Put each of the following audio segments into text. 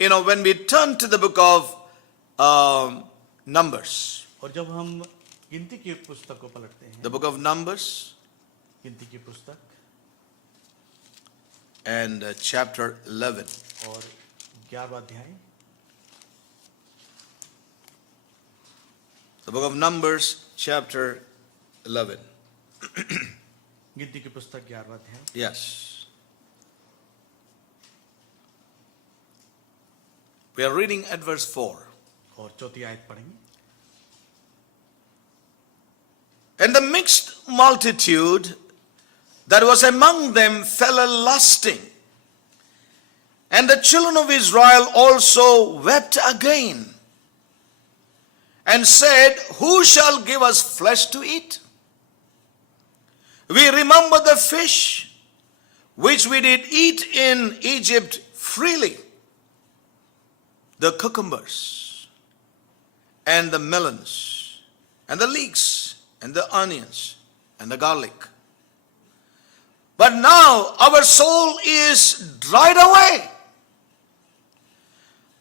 when we turn to the book of Numbers, और जब हम गिनती की पुस्तक को पलटते हैं, the book of Numbers गिनती की पुस्तक and chapter 11. और 11वां अध्याय, The book of Numbers, chapter 11. गिनती की पुस्तक 11वां अध्याय, Yes. We are reading at verse 4. और 4th आयत पढ़ेंगे। And the mixed multitude that was among them fell a lusting. And the children of Israel also wept again, and said, Who shall give us flesh to eat? We remember the fish which we did eat in Egypt freely, the cucumbers, and the melons, and the leeks, and the onions, and the garlic. But now our soul is dried away.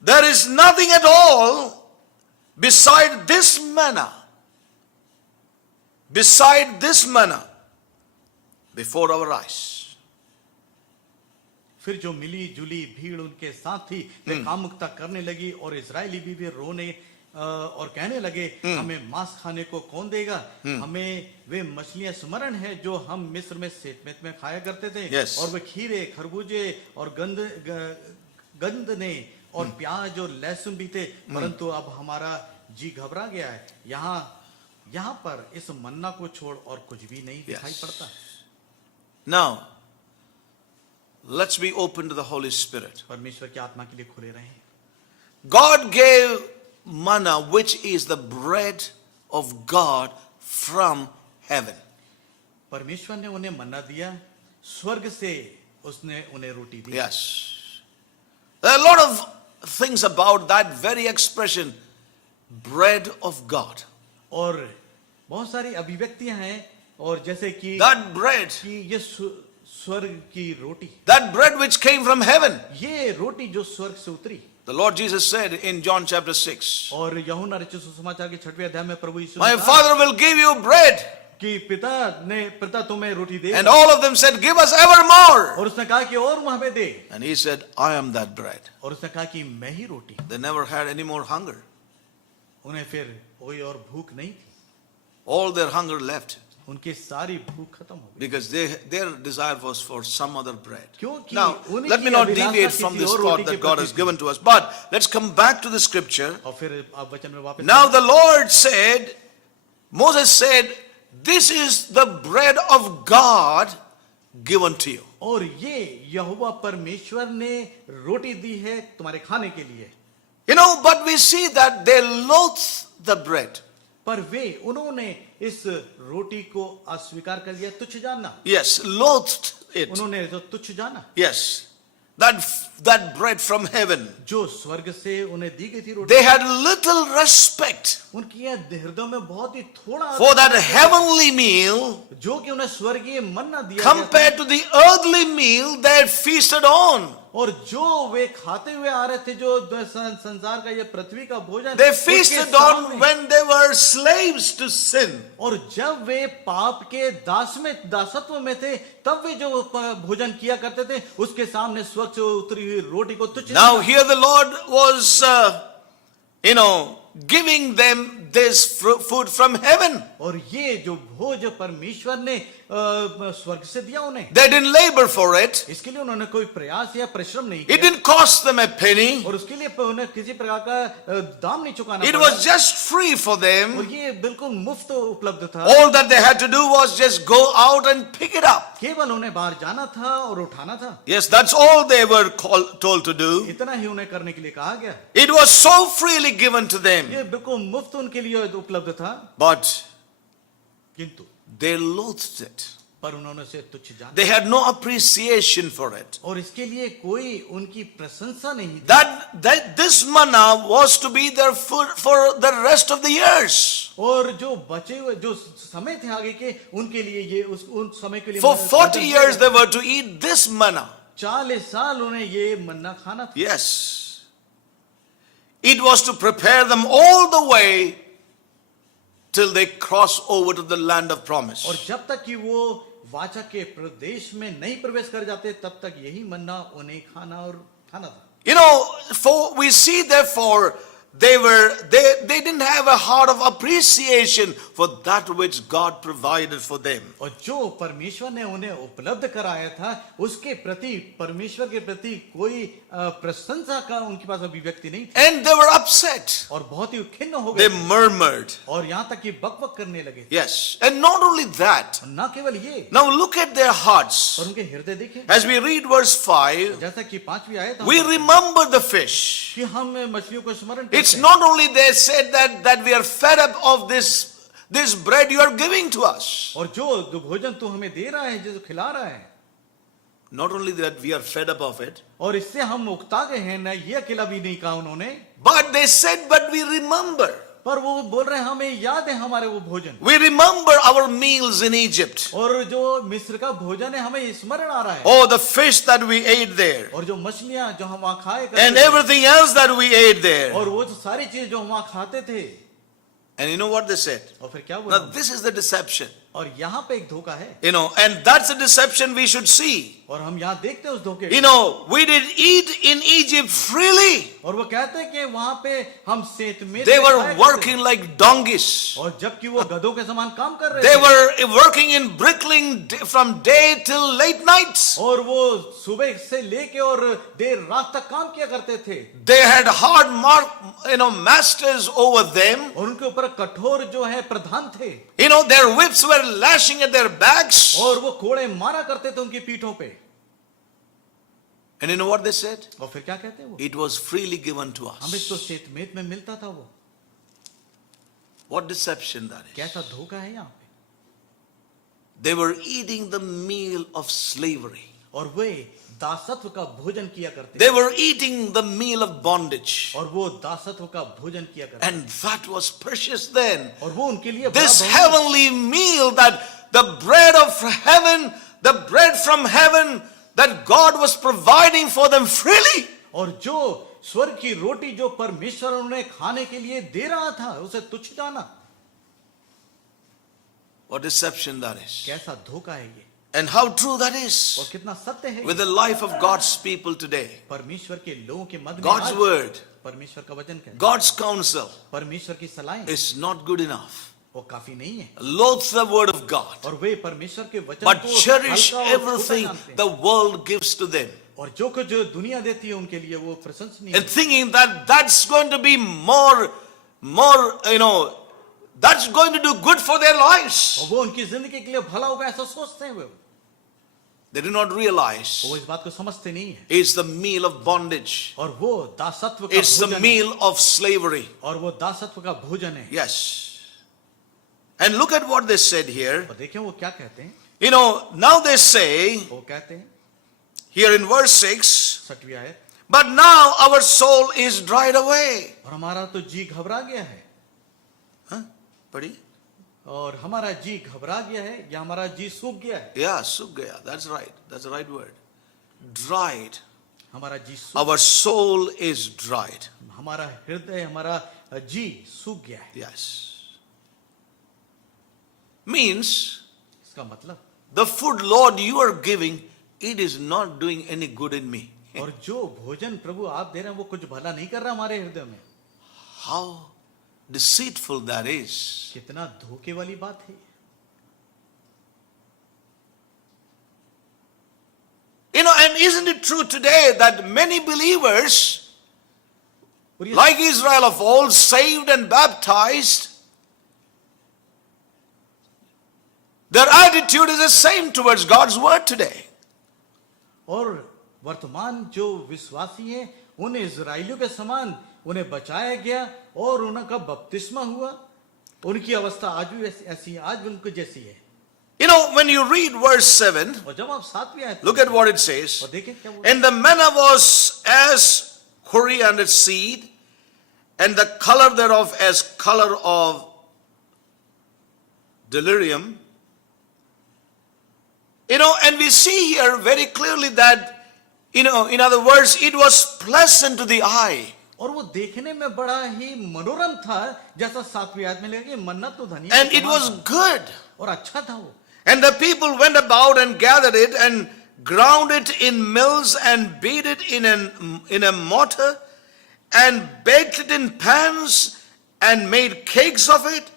There is nothing at all beside this manna, before our eyes. फिर जो मिली जुली भीड़ उनके साथ थी वे कामुकता करने लगी, और इस्राएली भी रोने और कहने लगे, हमें मांस खाने को कौन देगा? हमें वे मछलियां स्मरण है जो हम मिस्र में सेतमेत में खाया करते थे। Yes. और वे खीरे, खरबूजे और गंदने और प्याज और लहसुन भी थे, परंतु अब हमारा जी घबरा गया है। यहाँ पर इस मन्ना को छोड़ और कुछ भी नहीं दिखाई पड़ता। Now, let's be open to the Holy Spirit. परमेश्वर की आत्मा के लिए खुले रहें। God gave manna, which is the bread of God from heaven. परमेश्वर ने उन्हें मन्ना दिया, स्वर्ग से उसने उन्हें रोटी दी। Yes. There are a lot of things about that very expression, bread of God. और बहुत सारी अभिव्यक्तियां हैं, और जैसे कि That bread, कि ये स्वर्ग की रोटी, that bread which came from heaven. ये रोटी जो स्वर्ग से उतरी। The Lord Jesus said in John chapter 6, और यूहन्ना रचित सुसमाचार के 6वें अध्याय में प्रभु यीशु My ने कहा Father will give you bread. कि पिता तुम्हें रोटी दे। And all of them said, Give us evermore. और उसने कहा कि और वहां पे दे। And he said, I am that bread. और उसने कहा कि मैं ही रोटी। They never had any more hunger. उन्हें फिर कोई और भूख नहीं थी, All their hunger left. उनकी सारी भूख खत्म हो गई, Because their desire was for some other bread. क्योंकि Now, उनकी let me not Abhilasha deviate किसी from this और thought रोटी that के God प्रति has थी। given to us. But let's come back to the scripture. और फिर आप वचन में वापस Now the Lord said, Moses said, This is the bread of God given to you. और ये यहोवा परमेश्वर ने रोटी दी है तुम्हारे खाने के लिए। But we see that they loathe the bread. पर वे उन्होंने इस रोटी को अस्वीकार कर लिया, तुच्छ जानना। Yes, loathed it. उन्होंने जो तुच्छ जाना, Yes, that bread from heaven. जो स्वर्ग से उन्हें दी गई थी रोटी, They had little respect उनकी हृदय में बहुत ही थोड़ा for that heavenly meal जो कि उन्हें स्वर्गीय मन्ना दिया गया था, compared to the earthly meal they had feasted on. और जो वे खाते हुए आ रहे थे, जो संसार का ये पृथ्वी का भोजन They उसके feasted सामने, on when they were slaves to sin. और जब वे पाप के दासत्व में थे, तब वे जो भोजन किया करते थे, उसके सामने स्वर्ग से उतरी हुई रोटी को तुच्छ। Now here the Lord was, giving them this food from heaven. और ये जो भोज परमेश्वर ने स्वर्ग से दिया उन्हें, They didn't labor for it. इसके लिए उन्होंने कोई प्रयास या परिश्रम नहीं It किया, didn't cost them a penny. और उसके लिए उन्हें किसी प्रकार का दाम नहीं चुकाना It पड़ा, was just free for और them. ये बिल्कुल मुफ्त उपलब्ध था। All that they had to do was just go out and pick it up. केवल उन्हें बाहर जाना था और उठाना था, Yes, that's all they were told to do. इतना ही उन्हें करने के लिए कहा गया। It was so freely given to them. ये बिल्कुल मुफ्त उनके लिए उपलब्ध था, But किंतु they loathed it. पर उन्होंने उसे तुच्छ जाना, They had no appreciation for it. और इसके लिए कोई उनकी प्रशंसा नहीं थी। That this manna was to be their food for the rest of the years. और जो बचे हुए जो समय थे आगे के, उनके लिए ये उन समय के लिए For 40 years they were to eat this manna. 40 साल उन्हें ये मन्ना खाना था। Yes. It was to prepare them all the way till they cross over to the land of promise. और जब तक कि वो वाचा के प्रदेश में नहीं प्रवेश कर जाते तब तक यही मन्ना उन्हें खाना और खाना था. You know, for we see therefore they didn't have a heart of appreciation for that which God provided for them. और जो परमेश्वर ने उन्हें उपलब्ध कराया था उसके प्रति परमेश्वर के प्रति कोई प्रशंसा का उनके पास अभिव्यक्ति नहीं थी. And they were upset. और बहुत ही खिन्न हो They गए murmured. और यहाँ तक कि बकबक करने लगे. Yes. And not only that, न केवल ये, now look at their hearts. और उनके हृदय देखें. As we read verse 5, जैसा कि 5वीं आयत we remember the fish. कि हम मछलियों को स्मरण It's करते हैं. not only they said that we are fed up of this bread you are giving to us. और जो भोजन तू हमें दे रहा है, जो खिला रहा है, Not only that we are fed up of it, और इससे हम उकता गए हैं ना, ये अकेला भी नहीं कहा उन्होंने, but they said, but we remember. पर वो बोल रहे हैं हमें याद है हमारे वो भोजन, We remember our meals in Egypt. और जो मिस्र का भोजन है हमें स्मरण आ रहा है, Oh, the fish that we ate there. और जो मछलियां जो हम वहाँ खाए And करते थे, everything else that we ate there. और वो जो सारी चीज जो हम वहाँ खाते थे. And you know what they said? और फिर क्या Now बोला? this is the deception. और यहाँ पे एक धोखा है, You know, and that's the deception we should see. और हम यहाँ देखते हैं उस धोखे. You know, we did eat in Egypt freely. और वो कहते हैं कि वहाँ पे हम सेत में They were working like donkeys. और जबकि वो गधों के समान काम कर रहे They थे, were working in bricklaying from day till late nights. और वो सुबह से लेके और देर रात तक काम किया करते थे, They had hard masters over them. और उनके ऊपर कठोर जो है प्रधान थे, You know, their whips were lashing at their backs. और वो कोड़े मारा करते थे उनकी पीठों पे. And you know what they said? और फिर क्या कहते हैं वो? It was freely given to हमें us. तो सेतमेत में मिलता था वो. What deception that is. कैसा धोखा है यहाँ पे. They were eating the meal of slavery. और वे दासत्व का भोजन किया करते थे, They were eating the meal of bondage. और वो दासत्व का भोजन किया करते थे, And that was precious then. और वो उनके लिए बड़ा This बहुमूल्य- heavenly meal, that the bread of heaven, the bread from heaven that God was providing for them freely. और जो स्वर्ग की रोटी जो परमेश्वर उन्हें खाने के लिए दे रहा था उसे तुच्छ जाना. What deception that is. कैसा धोखा है ये, And how true that और is कितना सत्य है with ये. the life of God's people today. परमेश्वर के लोगों के मध्य में God's आज word, परमेश्वर का वचन कहता है, God's counsel परमेश्वर की सलाहें is not good enough. वो काफी नहीं है, Loathe the word of God, और वे परमेश्वर के वचन but को cherish हल्का और छोटा everything जानते हैं. the world gives to them. और जो कुछ जो दुनिया देती है उनके लिए वो प्रशंसनीय And है, thinking that that's going to be more, that's going to do good for their lives. और वो उनकी जिंदगी के लिए भला होगा ऐसा सोचते हैं. वो They do not realize इस बात को समझते नहीं है, it's the meal of bondage. और वो दासत्व का It's the भोजन है, meal of slavery. और वो दासत्व का भोजन है. Yes. And look at what they said here. और देखें वो क्या कहते हैं. You know, now they say वो कहते हैं here in verse 6, 6वीं आयत, but now our soul is dried away. और हमारा तो जी घबरा गया है, Huh? Padi? और हमारा जी घबरा गया है या हमारा जी सूख गया है. Yeah, sukh gaya. That's right. That's the right word. Dried. हमारा जी सूख, Our soul is dried. हमारा हृदय हमारा जी सूख गया है. Yes. Means इसका मतलब, the food, Lord, you are giving, it is not doing any good in me. और जो भोजन प्रभु आप दे रहे हैं वो कुछ भला नहीं कर रहा हमारे हृदय में. How deceitful that is. कितना धोखे वाली बात है. You know, and isn't it true today that many believers, और ये like Israel of old, saved and baptized, their attitude is the same towards God's word today. और वर्तमान जो विश्वासी हैं उन इजराइलियों के समान उन्हें बचाया गया और उनका बपतिस्मा हुआ, उनकी अवस्था आज भी ऐसी है, आज भी उनको जैसी है. You know, when you read verse 7, और जब आप 7वीं आयत look at what it says. और देखें क्या बोल, And the manna was as coriander seed, and the color thereof as color of delirium. You know, and we see here very clearly that, you know, in other words, it was pleasant to the eye. और वो देखने में बड़ा ही मनोरम था, जैसा 7वीं आयत में लगा कि मन्ना तो धनिया And के it समान was था। good. और अच्छा था वो। And the people went about and gathered it and ground it in mills and beat it in a mortar and baked it in pans and made cakes of it,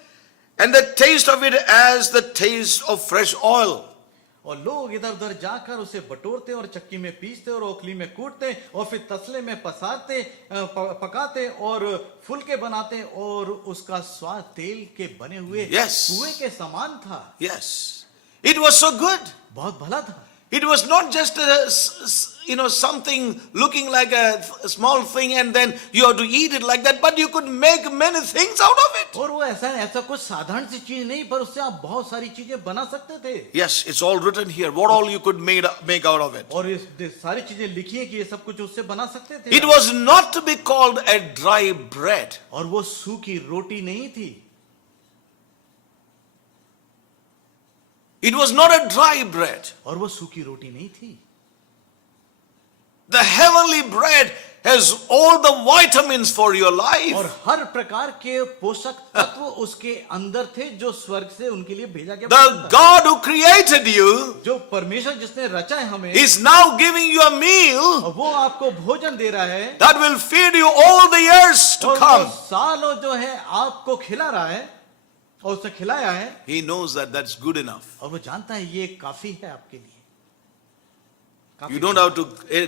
and the taste of it as the taste of fresh oil. और लोग इधर उधर जाकर उसे बटोरते और चक्की में पीसते और ओखली में कूटते और फिर तसले में पसारते, पकाते और फुलके बनाते और उसका स्वाद तेल के बने हुए Yes. कुएं के समान था। Yes. It was so good. बहुत भला था। It was not just something looking like a small thing and then you have to eat it like that, but you could make many things out of it. और वो ऐसा कुछ साधारण सी चीज नहीं, पर उससे आप बहुत सारी चीजें बना सकते थे। Yes, it's all written here. What all you could make out of it. और इस सारी चीजें लिखी है कि ये सब कुछ उससे बना सकते थे। It was not to be called a dry bread. और वो सूखी रोटी नहीं थी। It was not a dry bread. और वो सूखी रोटी नहीं थी। The heavenly bread has all the vitamins for your life. और हर प्रकार के पोषक तत्व उसके अंदर थे जो स्वर्ग से उनके लिए भेजा गया। The God who created you जो परमेश्वर जिसने रचा है हमें, is now giving you a meal और वो आपको भोजन दे रहा है that will feed you all the years to और come. वो सालों जो है आपको खिला रहा है और उसे खिलाया है। He knows that that's good enough. और वो जानता है ये काफी है आपके लिए। You don't have to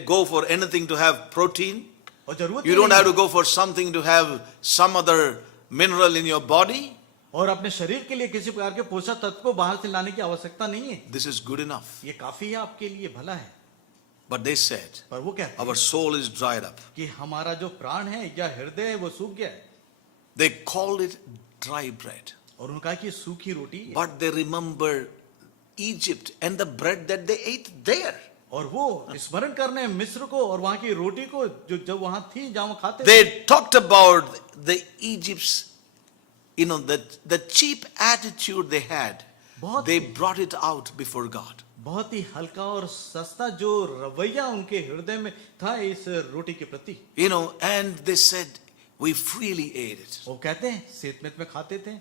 go for anything to have protein. और जरूरत You don't have to go for something to have some other mineral in your body. और अपने शरीर के लिए किसी प्रकार के पोषक तत्व को बाहर से लाने की आवश्यकता नहीं है। This is good enough. ये काफी है आपके लिए, भला है। But they said, पर वो कहते our हैं soul is dried up. कि हमारा जो प्राण है या हृदय है वो सूख गया है। They called it dry bread. और उन्होंने कहा कि सूखी रोटी है। But they remember Egypt and the bread that they ate there. और वो स्मरण करने मिस्र को और वहां की रोटी को जो जब वहां थी जहां वो खाते थे। They talked about the Egypt's, the cheap attitude they had. बहुत They brought it out before God. बहुत ही हल्का और सस्ता जो रवैया उनके हृदय में था इस रोटी के प्रति। And they said, we freely ate it. वो कहते हैं सेतमेत में खाते थे।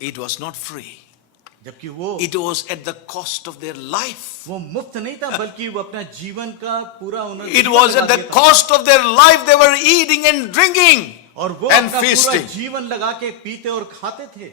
It was not free. जबकि वो It was at the cost of their life. वो मुफ्त नहीं था, बल्कि वो अपना जीवन का पूरा उन्होंने It was at the cost of their life. They were eating and drinking और वो and अपना पूरा feasting. जीवन लगा के पीते और खाते थे।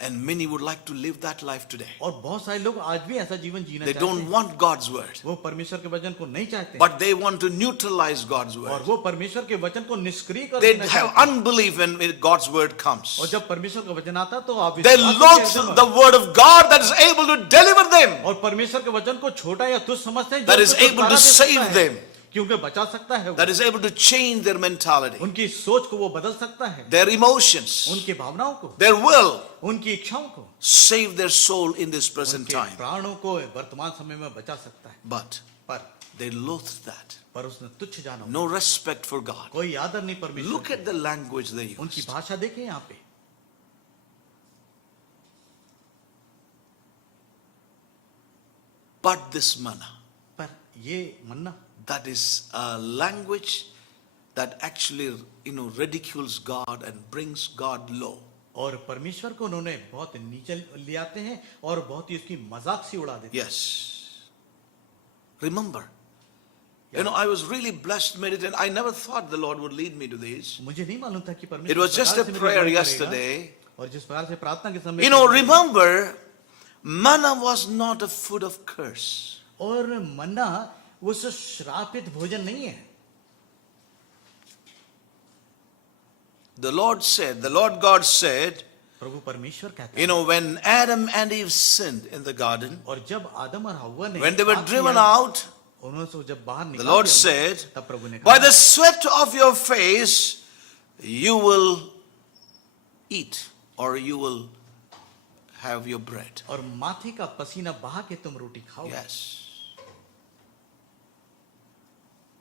And many would like to live that life today. और बहुत सारे लोग आज भी ऐसा जीवन जीना They चाहते don't हैं। want God's word, वो परमेश्वर के वचन को नहीं चाहते, but they want to neutralize God's और word. वो परमेश्वर के वचन को निष्क्रिय कर They देना have चाहते हैं। unbelief when God's word comes. और जब परमेश्वर का वचन आता तो आप They विश्वास loathe नहीं करते the word of God that is able to deliver them, और परमेश्वर के वचन को छोटा या तुच्छ समझते हैं, that जो is उनको able छुटकारा to दे सकता save है, them, क्योंकि बचा सकता है वो, that is able to change their mentality, उनकी सोच को वो बदल सकता है, their emotions, उनकी भावनाओं को, their will, उनकी इच्छाओं को, save their soul in this present उनके time. प्राणों को वर्तमान समय में बचा सकता है। But पर they loathed that. उसने तुच्छ जाना, No respect for God. कोई आदर नहीं परमेश्वर Look at the language they की। उनकी used. भाषा देखें यहाँ पे। But this manna, पर ये मन्ना, that is a language that actually, ridicules God and brings God low. और परमेश्वर को उन्होंने बहुत नीचे ले आते हैं और बहुत ही उसकी मजाक सी उड़ा देते हैं। Yes. Remember, I was really blessed, meditating. I never thought the Lord would lead me to this. मुझे नहीं मालूम था कि परमेश्वर It was just a इस प्रकार से prayer मेरी अगुवाई yesterday. करेगा। और जिस प्रकार से प्रार्थना के समय Remember, manna was not a food of curse. और मन्ना वो श्रापित भोजन नहीं है। The Lord God said, प्रभु परमेश्वर कहते हैं, when Adam and Eve sinned in the garden, और जब आदम और हव्वा ने when they were पाप driven किया, out, उन्होंने से जब बाहर the निकाल Lord दिया, said, तब प्रभु ने by कहा, the sweat of your face, you will eat, or you will have your bread. और माथे का पसीना बहा के तुम रोटी खाओ। Yes.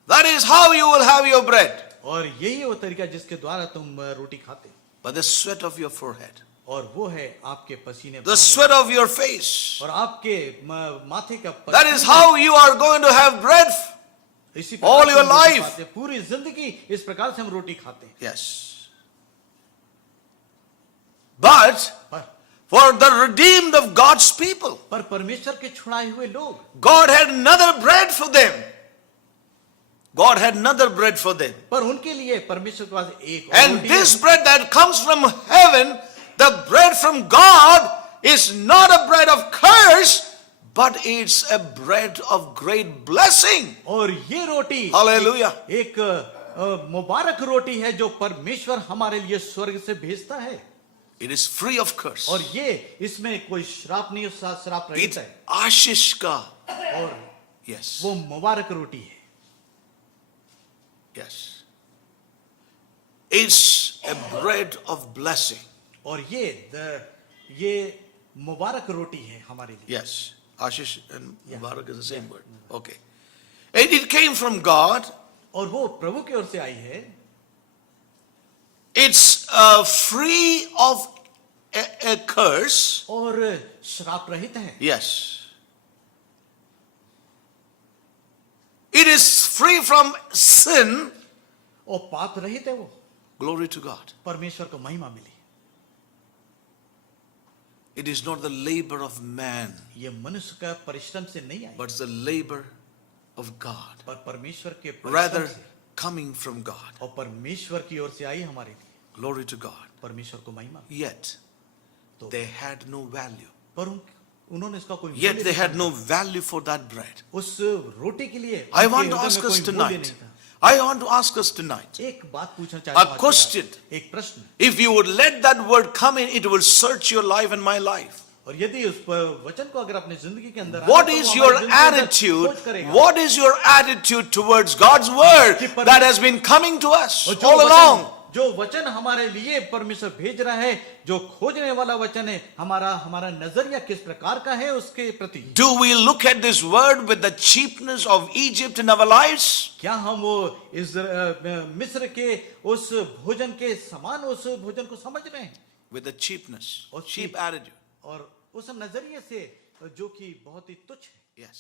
That is how you will have your bread. और यही वो तरीका जिसके द्वारा तुम रोटी खाते, By the sweat of your forehead, और वो है आपके पसीने the बहाने, sweat of your face. और आपके माथे का That is पसीना, how you are going to have bread. इसी All प्रकार से your हम रोटी life. खाते हैं। पूरी जिंदगी इस प्रकार से हम रोटी खाते हैं। Yes. But पर for the redeemed of God's people, पर परमेश्वर के छुड़ाए हुए लोग, God had another bread for them. God had another bread for them. पर उनके लिए परमेश्वर के पास एक और And रोटी this है। bread that comes from heaven, the bread from God, is not a bread of curse, but it's a bread of great blessing. और ये रोटी Hallelujah. एक मुबारक रोटी है जो परमेश्वर हमारे लिए स्वर्ग से भेजता है। It is free of curse. और ये इसमें कोई श्राप नहीं, श्राप रहित It's है। आशीष का. और Yes. वो मुबारक रोटी है। Yes. It's a bread of blessing. और ये मुबारक रोटी है हमारे लिए। Yes. Ashish and Mubarak is the same word. Okay. And it came from God. और वो प्रभु की ओर से आई है। It's free of a curse. और श्राप रहित है। Yes. It is free from sin. और पाप रहित है वो। Glory to God. परमेश्वर को महिमा मिली। It is not the labor of man, ये मनुष्य का परिश्रम से नहीं आई, but it's the labor of God. पर परमेश्वर के परिश्रम Rather, से, coming from God. और परमेश्वर की ओर से आई हमारे लिए। Glory to God. परमेश्वर को महिमा। Yet, तो they had no value. पर उन्होंने इसका कोई Yet मूल्य they नहीं had समझा। no value for that bread. उस रोटी के लिए I उनके want to हृदय ask में us कोई मूल्य नहीं tonight. था। I want to ask us tonight. एक बात पूछना A चाहता हूं आज के question. बाद। एक प्रश्न। If you would let that word come in, it will search your life and my life. और यदि उस वचन को अगर अपनी जिंदगी के अंदर What आए, तो is वो your हमारी जिंदगी के अंदर attitude? खोज करेगा। What is your attitude towards God's word कि that has been coming to us और all along? जो वचन हमारे लिए परमेश्वर भेज रहा है, जो खोजने वाला वचन है, हमारा नजरिया किस प्रकार का है उसके प्रति। Do we look at this word with the cheapness of Egypt in our lives? क्या हम वो मिस्र के उस भोजन के समान उस भोजन को समझ रहे हैं? With the cheapness, और cheap attitude. और उस नजरिए से जो कि बहुत ही तुच्छ है। Yes.